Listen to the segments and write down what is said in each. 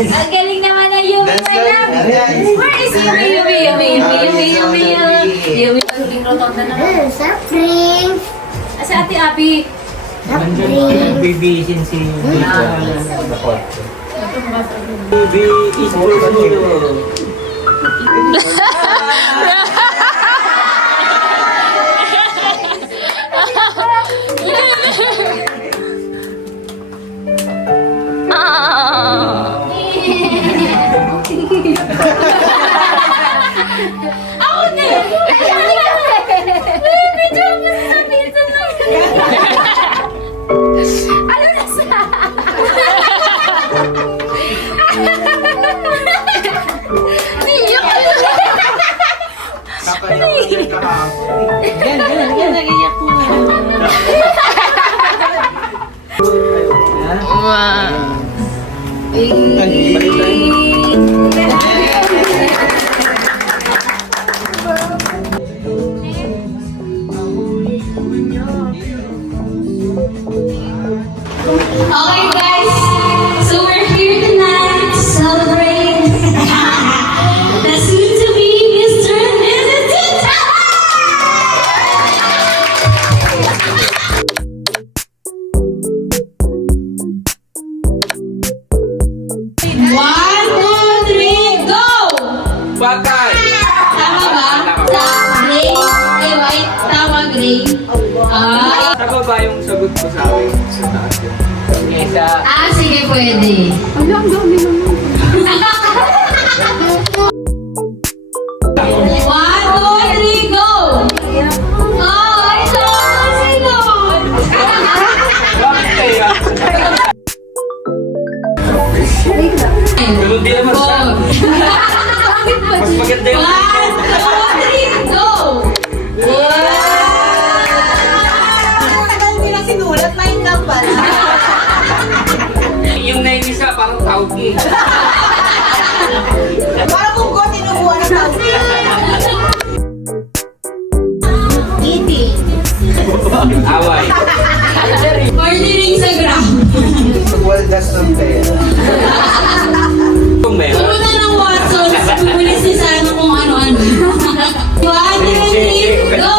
Ang galing naman ng Yumi, my love. Where is Yumi, magiging rotonda naman. Sapring. Si Ate Abi. Nagbibisin si Bibi is Ako na! Medyo masasabihin sa lang. Ano na sa? Niyo! Yan, nagiyak mo na. Wow. Okay guys, so we're here tonight to celebrate the soon-to-be Mr. and Mrs. Tita! One, two, three, go! Bakay! Tama ba? Sa gray? Ay, white. Tama, gray. Ah, Tama ba yung sagot ko sa akin? Sa taas yun. Isa. sige, pwede. One, two, three, go! Oh, ito! Sino? Bakit kaya? Ganun din naman siya. Mas maganda yung... One, two, three, go! Tagal nila sinulat, mind lang pala. Yung name isa, parang tauki. Parang kung ko tinubuan ng tao. Iti. Away. Ordering sa gram. Waldas ng pera. Kung meron. Pumunta ng Watson, pupulis niya sa ano kung ano-ano. One, two, three, go!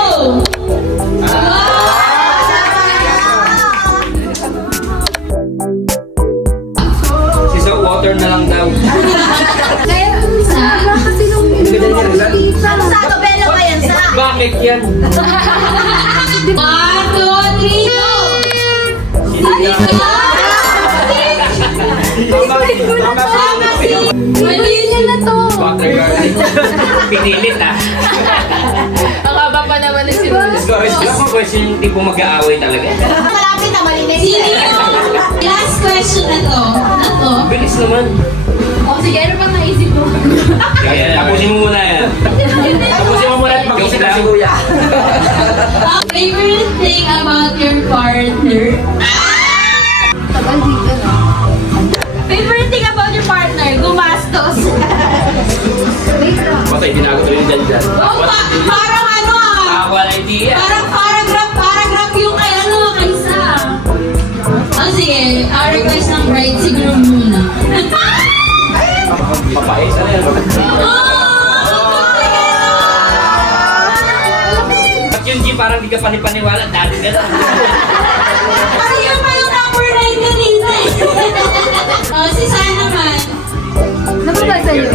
Sisa water na lang daw. Ano sa Tobelo ba yan sa? Bakit yan? One, two, three, go! Mali na to. Water garden. Pinilit ah. Ang haba pa naman na si Rose. Guys, wala kong question yung tipo mag-aaway talaga. Malapit na malinis. Sino yung last question na to? Bilis naman. O sige, ano pang naisip mo? Kaya tapusin mo muna yan. Tapusin mo muna at mag-isip lang. Favorite thing about your partner? Favorite thing about your partner? Gumastos. Patay, tinago ko rin dyan. Oh, parang ano ah. Ako na idea. Parang paragraph yung kay ano, kay Sam. Oh, sige. Request ng bride siguro muna. Papais, ano yan? Ba't yung G parang di ka panipaniwala? Dati ka lang. Kasi yun pa yung number 9 kanina eh. Oh, si Sam naman. Napabasa niyo?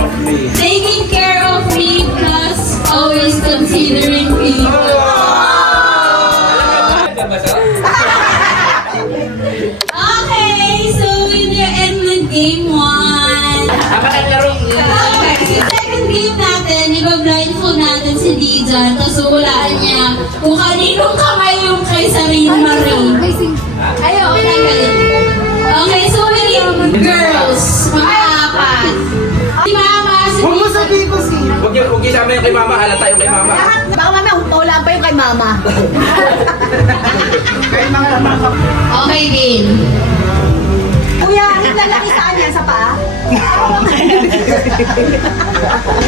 Taking care of me plus always considering me. Okay, so in the end ng game 1. Dapat ang laro. Okay, second game natin, iba-blindfold natin si Dijan, tapos hulaan niya kung kaninong kamay yung kay Sarina Marie. Ayaw, tanggalin. Okay, so we need girls, mga apat. Si Mama, si Huwag mo sabihin ko si... Huwag yung isama yung kay mama, halata yung kay mama. Lahat, baka mamaya umpawalaan pa yung kay mama. Okay, game. Kuya, ang lalaki saan yan? Sa paa?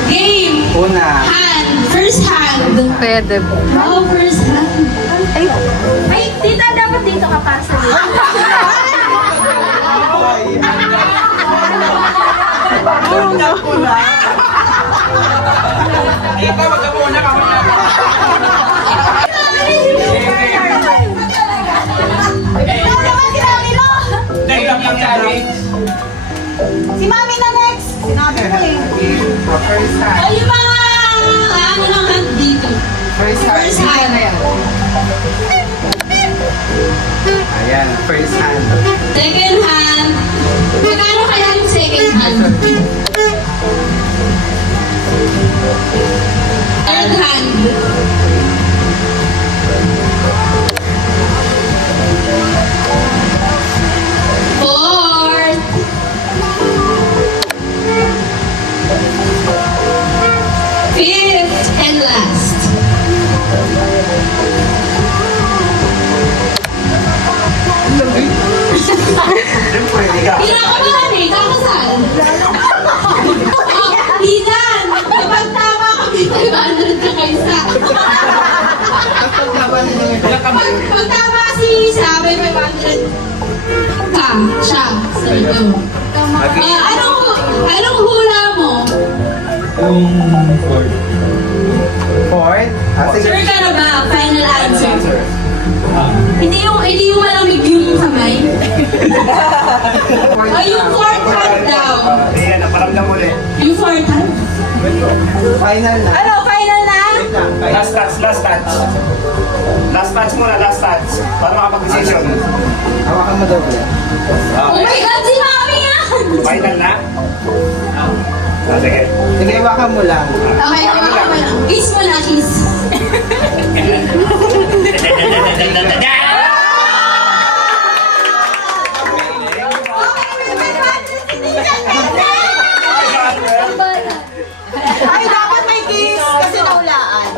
Game. Una. Hand. First hand. Pwede. Oh, first hand. Ay, tita, dapat dito ka para sa dito. Ito, magkamuna ka muna. Ano naman sinabi mo? Naglam lang sabi. Si Mami na next. Sinabi mo eh. First hand. O yung mga ano lang hand dito. First hand. First hand. Ayan, first hand. Second hand. Magkano kaya yung second hand? Third hand. Fourth. Fifth and last. Pwede ka. Pinakabahan eh, kakasal. Oh, Lidan, kapag tama ka, may 500 ka kaysa. Pag tama si Isa, may 500 ka, siya, sa ito. Anong hula mo? Fourth. Sige. Sure ka na ba? Final answer. Hindi yung malamig yung kamay. O yung fourth hand daw. Ayan, naparamdam ulit. Yung fourth hand? Final na. Ano, final na? Wait lang. Last touch, last touch. Last touch muna, last touch. Para makapag-decision. Hawakan mo daw ulit. Oh my God, si Mami yan! Final na? Sige. Sige, hawakan mo lang. Okay, kiss mo na, kiss. Ay, dapat may kiss kasi naulaan.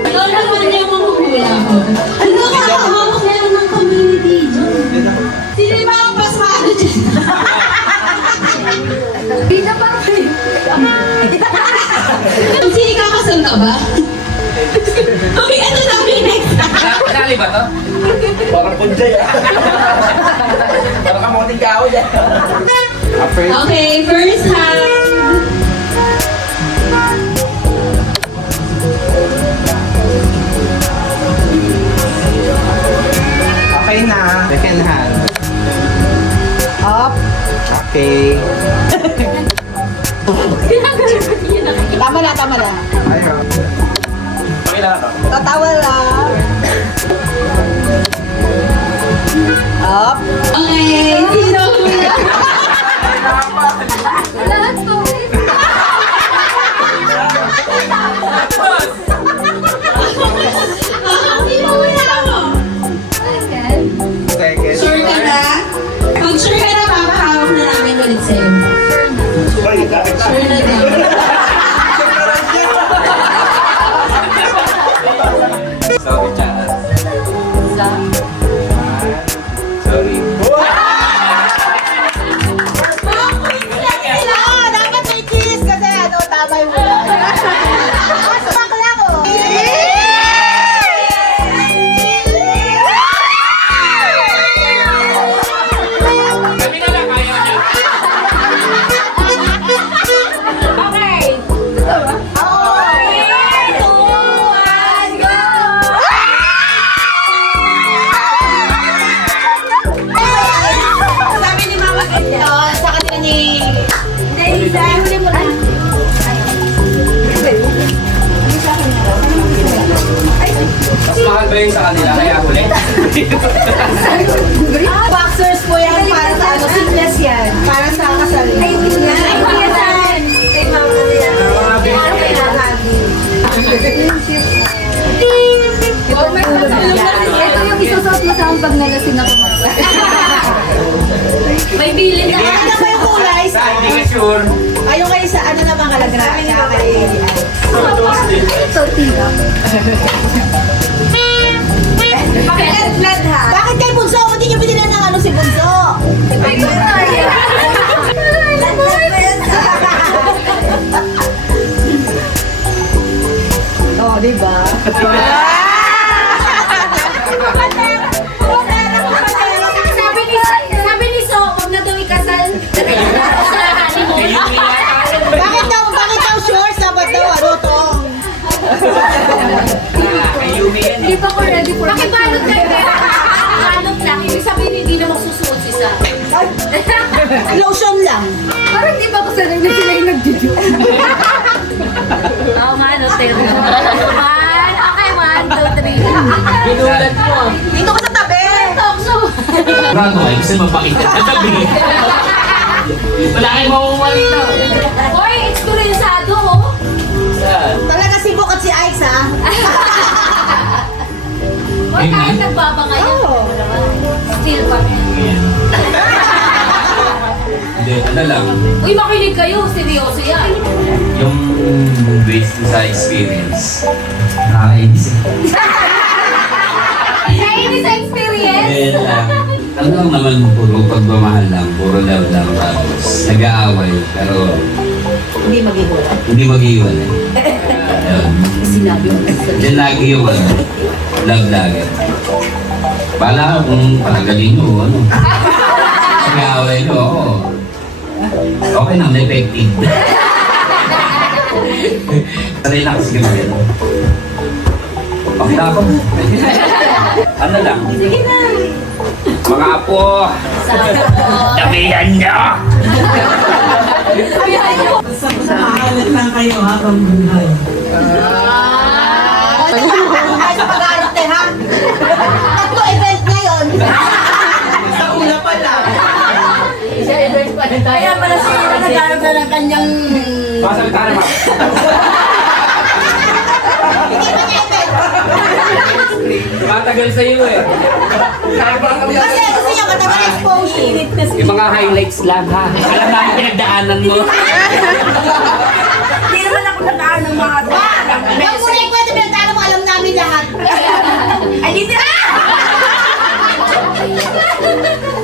Ikaw naman yung mahuhula ko. Ano ka? Hawak na lang ng community dyan. Sino yung mga pasmado dyan? Bina pa rin. Sino kakasal ka ba? Okay, ano sabi next? Dali ba to? Parang punjay ah. Parang kamuting kao dyan. First. Okay, first hand. Okay na. Second hand. Up. Okay. Tama na, tama na. Ayun. Pakilala ka. Tatawa lang. Up. Okay, sino? Lahat po. Sino wala mo? Second. Sure ka na? Pag sure ka na, papahawak na namin ulit sa'yo. Sorry, lapit na. Sure na daw. Sorry, Chana. Sorry. Dapat may kiss kasi ano, tama yung wala. Sumakla ko. Kami na lang, kaya niya. Okay. Sabi ni Mama ito, sa kanila ni... Hindi, huli mo na. Mas mahal ba yung sa kanila? Kaya huli? Boxers po yan para sa ano, seamless yan. Para sa kasal. Ay, hindi yan. Ay, hindi yan. Kay Mama yan. Kay Nagagi. Ito yung isusot mo sa akin pag nalasing ako. May bilin na. Ano ba yung kulay? Hindi ka sure. Ayun kayo sa ano naman kalagra. Tortilla. Flat ha? Bakit kay Bunso? Hindi niyo binilan ng ano si Bunso? Ay, kaya. Oh, di ba? Hindi pa ako ready for pakibalot lang. Pakibalot lang. Ibig sabihin hindi na magsusuot si Sam. Lotion lang. Parang di ba ako sanay na sila yung nag-video? Oo nga, no, Terno. Okay, 1, 2, 3. Ginulat mo. Dito ka sa tabi. Bravo, ay gusto mapakita sa tabi. Wala kayong mamumalito. Hoy, eksperyensado, oh. Talaga si Bok at si Alex, ha? Hoy, kahit nagbaba kayo. Still pa rin. Hindi, ano lang. Uy, makinig kayo. Seryoso yan. Yung based sa experience. Nakakainis. Nainis sa experience. Then, talagang naman puro pagmamahal lang, puro love lang. Tapos, nag-aaway, pero Hindi mag-iwala. hindi mag-iwan eh. Ayun. Sinabi mo. Diyan lagi yung love lagi. Bala ko kung palagaling nyo, ano. Nag-aaway nyo, ako. Okay nang effective. Relax ka ba yun? Okay na ako. Ano lang? Sige na. Mga apo! Tabihan nyo! Maalat lang kayo habang buhay. Ay, sa pag-arte, ha? Tatlo event ngayon. Sa una pa lang. Kaya pala siya nag-aaral na ng kanyang... Pasalita naman. Hindi pa niya event. Matagal sa'yo eh. Kasi gusto niya matagal exposure. Yung mga highlights lang ha. Alam namin pinagdaanan mo. Hindi naman ako nag-aaral ng mga ito. Huwag mo na yung kwento pinagdaanan mo, alam namin lahat. Ay, hindi na!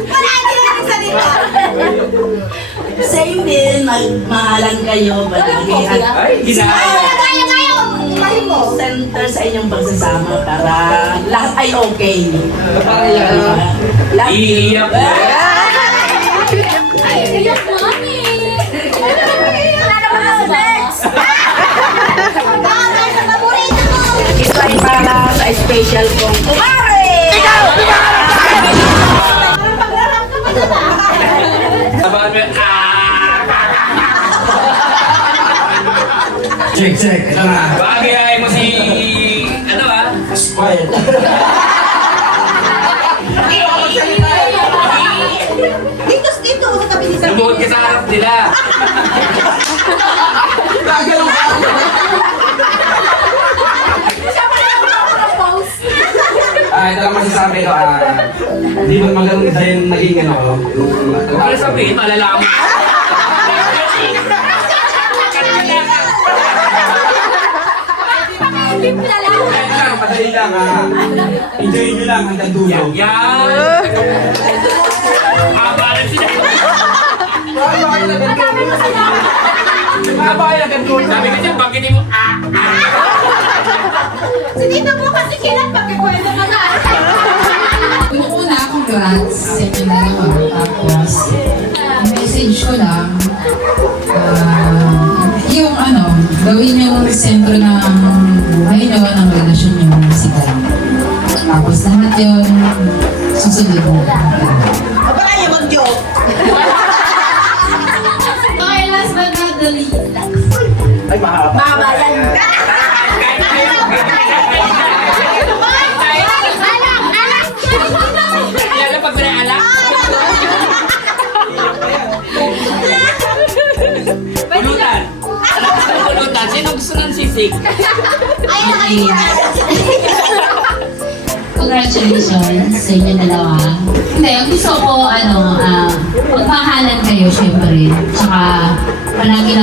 Wala, hindi na nagsalita. Same din, magmahalan kayo, balagi at Ay, ginaya. Kaya, umahin mo. center sa inyong pagsasama para lahat ay okay. Para yan. Lahat Iiyak mo. Ay, iyak mami. Wala naman ako next. Dahil sa paborito mo. ito ay para sa special kong kumare! Parang pag-arap ka pa na. Sabahan mo, Check, ito na. Bagay mo si, ano ah? Quiet. Dito, sa tabi ni Sam. Lumuhod ka sa harap nila. Gagalaw ka. Ito lang masasabi ko. Hindi mo maganda yung naging ano. Ano sabihin, malalaman. Madali lang enjoy nyo lang hanggang dulo. Yan. Parang sila. Sabi ko dyan, bakit mo, Si Tito po kasi kailan pagkikwento ka na. Yung una, congrats sa inyo dalawa. Tapos, ang message ko lang, yung gawin yung sentro ng buhay nyo, ng relasyon nyo, musical. Tapos lahat yun, susunod mo. Baka niya mag-joke. Okay, last but not the least. Ay, mahaba. Mahaba yan. Kaya pag pinaalak. Pulutan. Pulutan. Sino gusto ng sisig? Congratulations sa inyo dalawa. Hindi, ang gusto ko, magpahalan kayo, syempre. Tsaka, palagi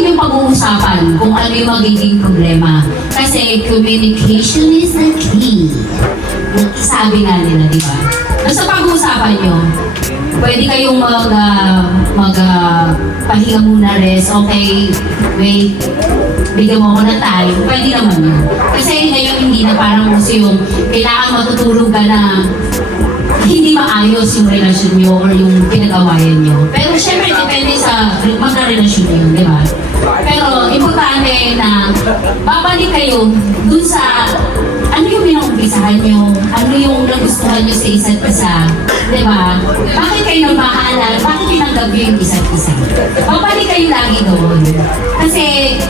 niyong pag-uusapan kung ano yung magiging problema. Kasi communication is the key. Sabi nga nila, di ba? Basta pag-uusapan niyo, pwede kayong pahinga muna, rest. Okay, wait, bigyan mo ako ng time. Pwede naman yun. Kasi ngayon hindi na parang uso yung kailangan matutulog ka na hindi maayos yung relasyon nyo or yung pinag-awayan nyo. Pero syempre, depende sa magka-relasyon nyo, di ba? Pero importante na babalik kayo dun sa nagustuhan nyo? Ano yung nagustuhan nyo sa isa't isa? Diba? Bakit kayo nagmahal? Bakit tinanggap nyo yung isa't isa? Babalik kayo lagi doon. Kasi,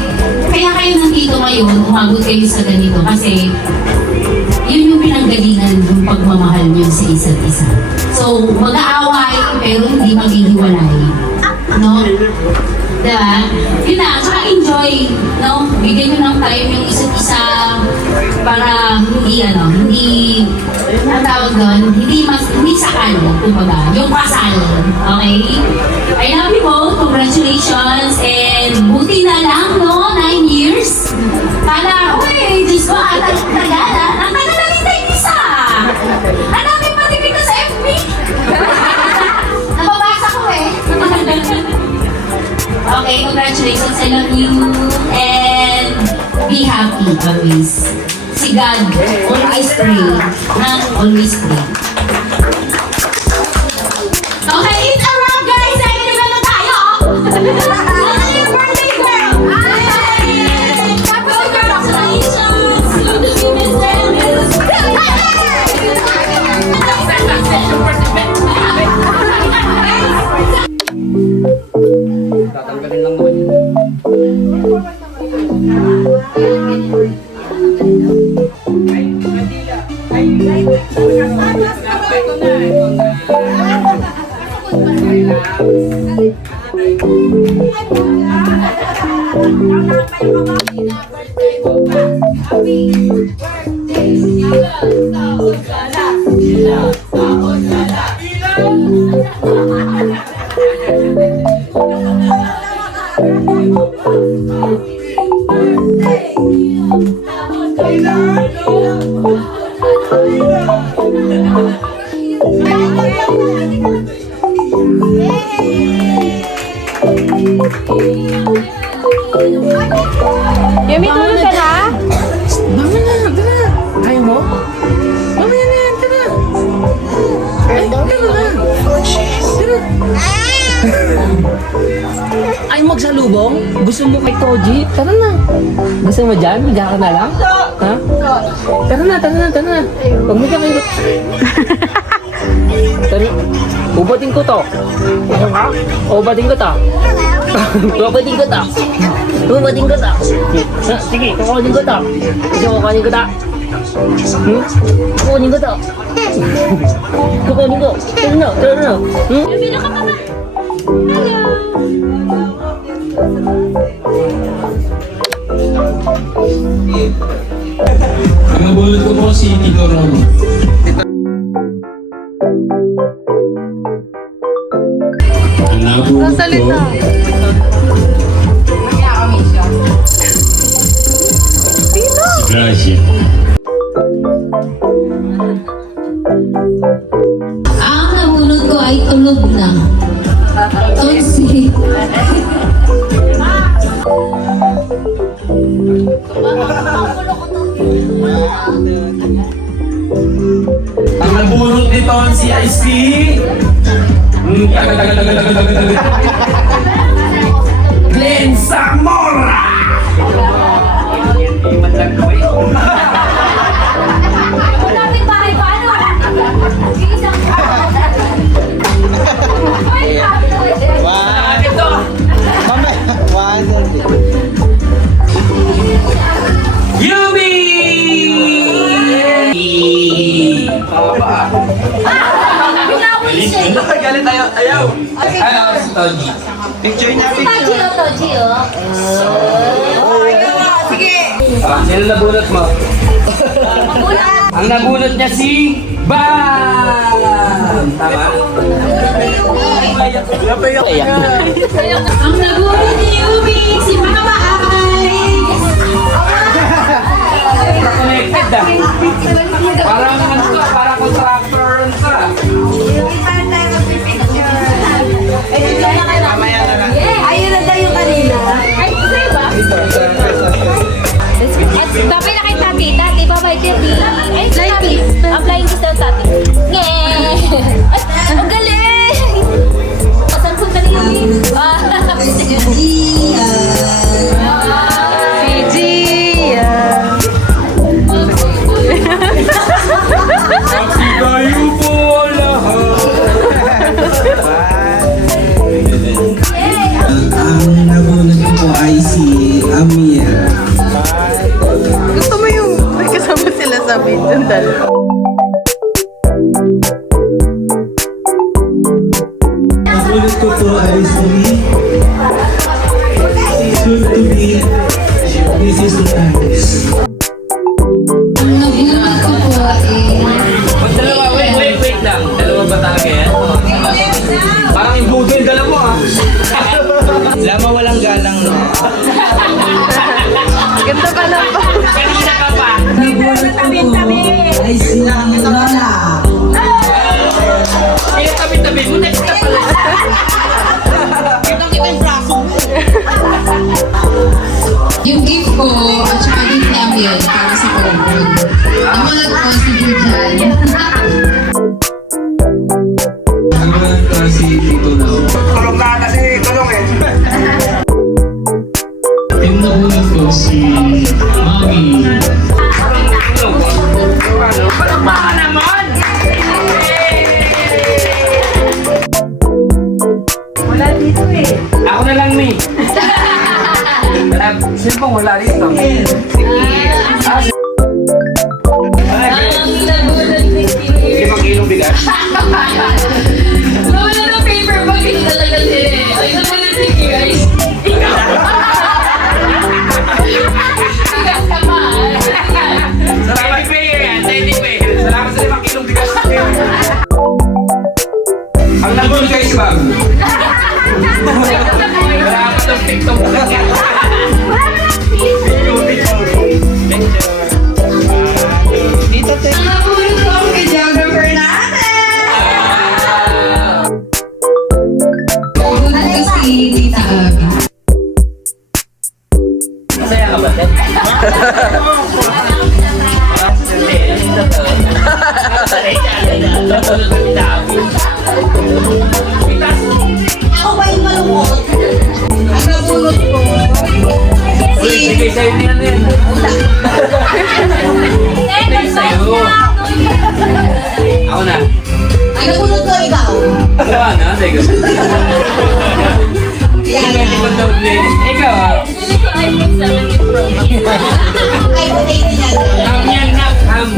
kaya kayo nandito ngayon, umabot kayo sa ganito. Kasi, yun yung pinanggalingan yung pagmamahal nyo sa isa't isa. So, mag-aaway, pero hindi maghihiwalay. No? Diba? Yun na, tsaka enjoy, no? Bigyan nyo ng time yung isa't isa para hindi, ang tawag doon, hindi sakal, kumbaga, yung kasal, okay? I love you both, congratulations, and buti na lang, no? 9 years. Kala, uy, Diyos ko, ang tagal namin tayo isa. Ang dami patigil ko sa FB. Nababasa ko eh. Okay, congratulations. I love you. And be happy always. Si God, always pray. Always pray. Okay, it's a wrap, guys. Ay, na tayo. Happy birthday, girl. Congratulations to the Miss Dennis. Tatanggalin lang naman yun. Yumi, tulog ka na? Ayaw mo? Mamaya na yan, tara. Ay, tara na. Ay, magsalubong? Gusto mo kay Toji? Tara na. Gusto mo dyan? Bigyan ka na lang? Ha? Tara na. Huwag mo kami. Tara. Ubating ko to. Ubating ko to. Ubating ko to. Ubating ko to. Sige, kukunin ko to. Gusto mo kukunin ko to? Kukunin ko to. Kukunin ko. Tara na. Ang nabulot ko po si Tito Ron. Ang nabulot ko... Si Gracia. Ang nabunod ko ay tulog na. Tonsi. Ang nabunot nito si IC. Glenn Zamora! Dapat bahay pa ano? Isang Yumi! Galit tayo, ayaw. Ano si Toji? Picture niya, Toji, oh. Sino nabunot mo? Ang nabunot niya si Bam! Tama? Ang nabunod ni Yumi, si Mama Eyes. Connected ah. Parang ano ka, parang contractor ka. Ayun na daw yung kanina. Ay, sa'yo ba? Dapat na kay Tati. Tati, babay, Tati. Ay, Tati. Applying ko sa Tati. Ngeh! Ay, ang galing! Saan punta ni Yumi? Si Gia. sa video dalawa. Nabulot ko po ay si soon to be Mrs. Lutanis. Nabulot ko po Dalawa, wait lang. Dalawa ba talaga yan? Parang yung buto yung dala mo ah. Lama walang galang, no? Ganda ka lang pa. Kanina ka pa. Ay silang Lola. Kaya tabi-tabi mo, next ka pala. yung gift ko at saka gift namin para sa Corbon. Namulat ko si Gijan. Ang mga klase dito na. Tulong ka kasi tulong eh. Yung nabulot ko si Mami. Baka naman! Wala dito eh. Ako na lang, May. Silpong wala dito. Ang nabulot ni Steve. 5 kilong bigas. Nawala ng paper bag, hindi talaga sila eh. Ay, nabulot ni guys. Bigas ka pa. Salamat Salamat sa 5 kilong bigas. Ang nabulot kayo si Bob. Dapat ang TikTok lang. Ang nabulot ko ang videographer natin! Nabulot ko si Tita Abby. Masaya ka ba, Ted? Hindi, ito to. Sanay ka na. Tutulog na bitabi. Ako ba yung malungkot? Ang nabulot ko Uy, bigay sa'yo niyan yan. Bigay sa'yo. Ako na. Ang nabulot ko ikaw. Ikaw na, sige. Hindi ko doble. Ikaw ah. Bili ko iPhone 17 Pro Max. Ay, putay na yan. Ham yan, nak. Ham.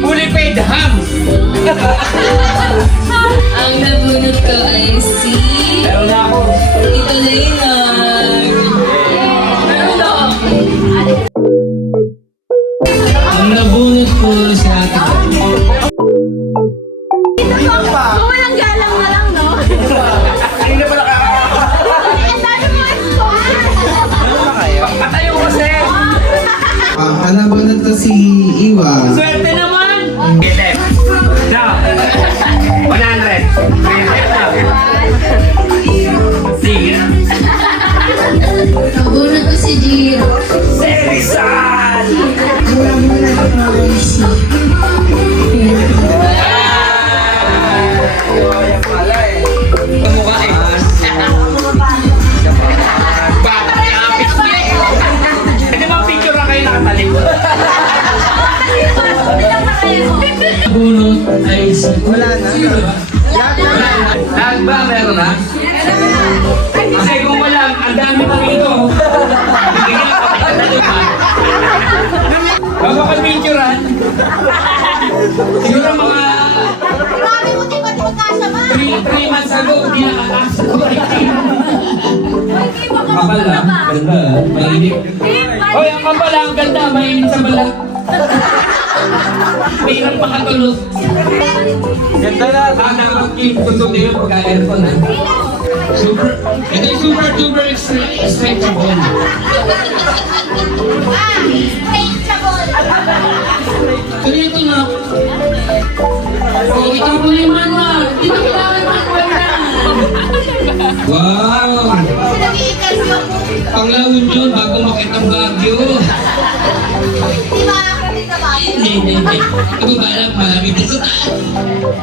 Fully paid ham. Ang nabunot ko ay si Meron na ako. Tito Leonard. Meron na ako. Ang nabulot ko si Ate Kati. Kung walang galang na lang, no? Kanina pa nakakakawa. Ang dami mo Patayo kasi. Ang nabulot ko si Iwa. Swerte naman. Get Now. 100. Sige. Nabunot ko si Jiro. Serisan! Kamukha eh. Bata ni Apis niya eh. Hindi ba picture na kayo nakatalikod? Nabulot ay si Wala na. Lahat ba meron na? Kasi kung wala, ang dami pa rito. Bigyan ka pa pa. Mapapapicturean. Siguro mga Grabe mo, di ba di magkasya ba? 3 months ago, hindi nakakasa. Kapal lang, ganda. Mainit. Hoy, ang kapal lang, ganda. Mainit sa balat. Mahirap makatulog. Ganda na. Nakakakip, tutog din yung pagka-aircon ha. Super, ito yung super duper stretchable. Kaya ito na. Oh, ito mo yung manual. Dito kailangan manual na. Wow! Panglaon yun bago makitang Baguio. Di ba? Di ba? Hindi. Ito ba alam, malamig din sa taas.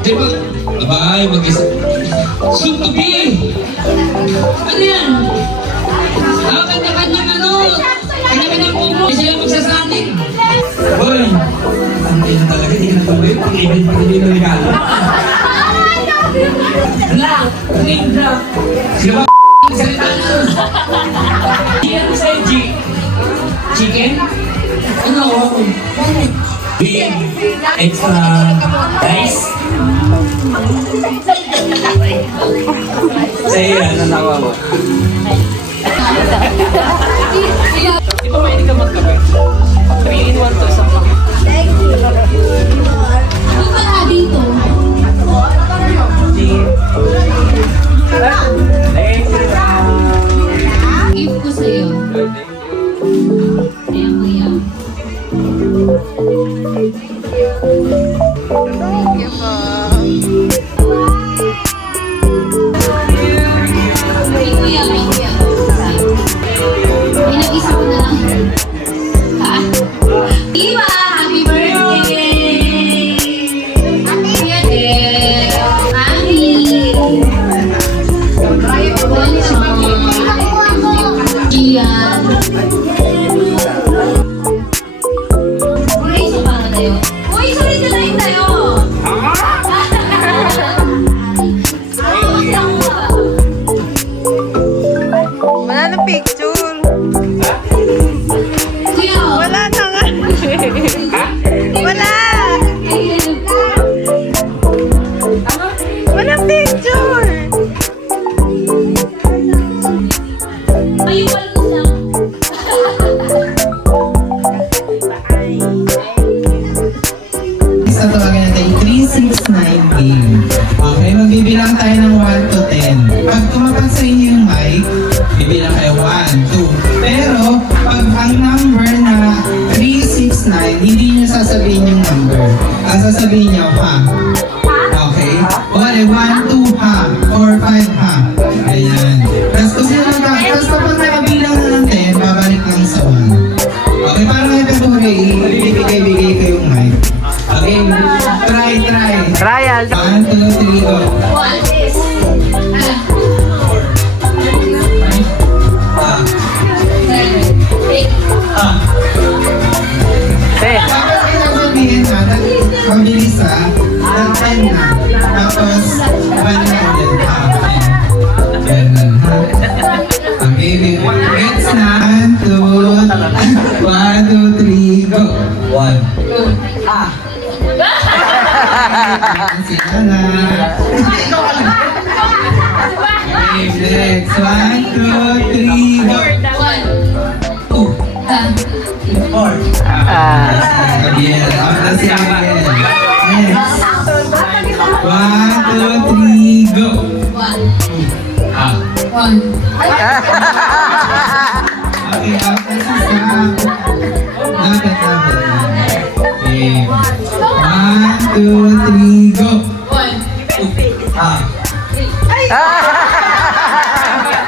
Di ba? Abay, mag-isa. Soon to be! Ano yan? Kanya-kanyang ano? Kanya-kanyang umo. Sila magsasanin. Hoy! Hindi na talaga, hindi ka na tuloy. Pag-ibig pa rin yung regalo. Name drop. Sino ba salita na? Chicken sa'yo, chicken? Big extra rice. Sa'yo yan, ang nakuha mo. Di ba mahilig ka magkape? 3 in 1 to sa mga. Ano pa dito? Give ko sa'yo. Ayan mo yan. Thank you, yan. Pinag-isa ko na lang. Ha? Diba? Happy birthday! Happy birthday! Mami! Gian. Uy, isa pa na tayo. Uy, sorry na tayo tayo. Wala na picture. Kuya, Wala na nga. Wala. Wala picture. may walo siya. Sa tawagan natin, 369 game. Okay, magbibilang tayo ng 1 to 10. Pag tumapat sa inyo yung mic, bibilang kayo 1, 2. Pero, pag ang number na 369, hindi nyo sasabihin yung number. Ang sasabihin nyo, ha. Okay? Wala, 1, 2, ha. 4, 5, ha. Ayan. Tapos kapag nakabilang na ng 10, babalik lang sa 1. Okay, parang ito po, ibibigay-bigay kayong mic. Okay, try. Trial. 1, 2, 3, go. One. Ah, Eight. ah. Eh. Dapat sasabihin na, mabilis ha, ng 10 na. Tapos, 1 na ulit. Ganun ha. Okay, gets na. 1, 2, 3, go. 1. Sila na. Okay, next. 1, 2, 3, go. One. 2, 4. Gabriel. After si Gabriel. Next. 1, 2, 3, go. One. Ah. One. Okay, after si Sam. Dapat. Okay. 1, 2, 3, go. One. Ah.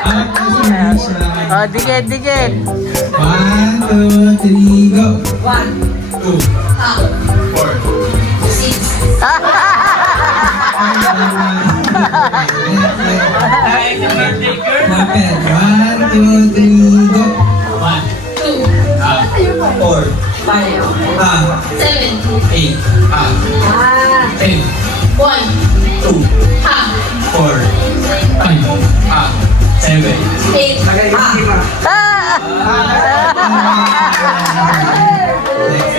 After si Misha. Oh, dikit. 1, 2, 3, go. 2, 4. Six. Dapat. 1, 2, 3, go. 1, Two. 4, Five. 7. 8, 10, One. 2, Ha. 4, 5, 7. Eight. Next.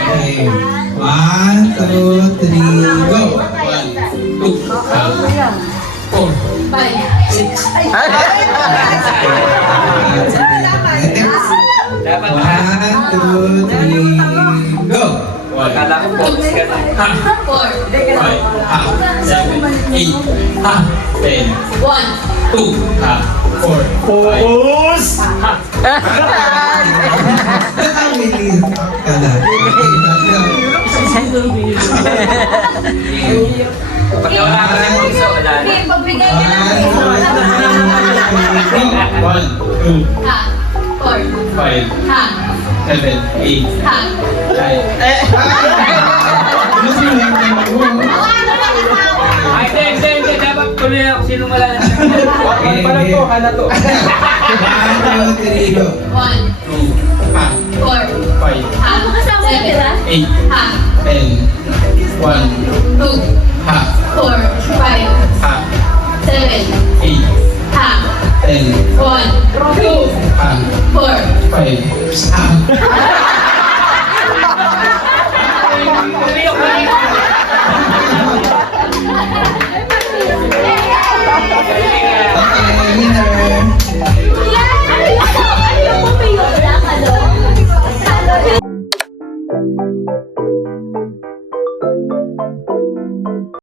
Okay. 1, 2, 3, go. 1, 2, 4, Five. 6. Dapat 1, 2, 3, go. Akala ko box ka na. Four. 5, 7, 8, 10, One. 2, 4. Focus! Pag nawala ka ng puso, wala na. Pagbigay niya ng 1, 2, Ha. Four. 5, Ha. 7, 8, Ha. 9. Ay, hindi. Dapat tuloy ako. Sino wala na siya? Hala to. 1, 2, 3, go. One. 2, Four. 5, Ha. Seven. 8, Ha. 10, 1, Two. 4. 5. 7. 8, Ha. 10, 1. 2. 4. 5. Okay, winner. Ano yung pumayo? Ano?